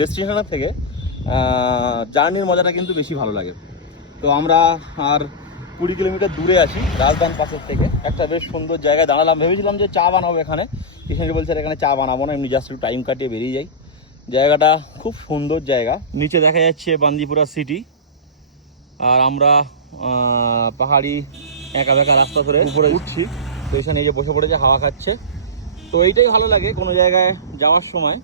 ডেস্টিনেশনের থেকে জার্নির মজাটা কিন্তু বেশি ভালো লাগে। তো আমরা আর 20 কিলোমিটার দূরে আছি রাজধান পাসের থেকে, একটা বেশ সুন্দর জায়গায় দাঁড়ালাম। ভেবেছিলাম যে চা বানাবো এখানে, কিষাণজি বলছে এখানে চা বানাবো না, এমনি জাস্ট একটু টাইম কাটিয়ে বেরিয়ে যাই। জায়গাটা খুব সুন্দর জায়গা, নিচে দেখা যাচ্ছে বান্দিপুরা সিটি, আর আমরা পাহাড়ি একা বেঁকা রাস্তা ধরে উপরে উঠছি। তো এখানে এই যে বসে পড়েছে, হাওয়া খাচ্ছে। তো এইটাই ভালো লাগে কোনো জায়গায় যাওয়ার সময়,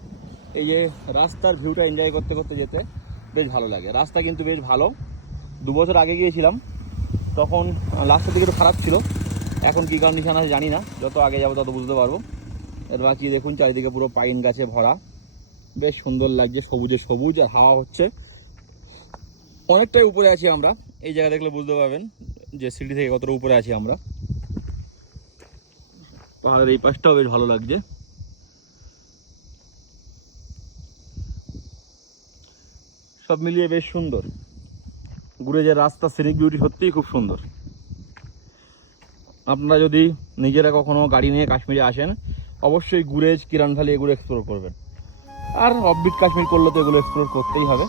এই যে রাস্তার ভিউটা এনজয় করতে করতে যেতে বেশ ভালো লাগে। রাস্তা কিন্তু বেশ ভালো। 2 বছর আগে গিয়েছিলাম, তখন লাস্টের দিকে একটু খারাপ ছিল, এখন কী কন্ডিশন আছে জানি না, যত আগে যাবো তত বুঝতে পারবো। এর বাকি দেখুন চারিদিকে পুরো পাইন গাছে ভরা, বেশ সুন্দর লাগছে, সবুজে সবুজ, আর হাওয়া হচ্ছে। অনেকটাই উপরে আছি আমরা, এই জায়গা দেখলে বুঝতে পারবেন যে সিটি থেকে কতটা উপরে আছি আমরা। পাহাড়ের এই পাশটাও বেশ ভালো লাগছে। সব মিলিয়ে বেশ সুন্দর। ঘুরে যে রাস্তা, সিনিক বিউটি সত্যিই খুব সুন্দর। আপনারা যদি নিজেরা কখনো গাড়ি নিয়ে কাশ্মীরে আসেন, অবশ্যই গুরেজ, কিরণ ভ্যালি এগুলো এক্সপ্লোর করবেন। আর অফবিট কাশ্মীর করলে তো এগুলো এক্সপ্লোর করতেই হবে।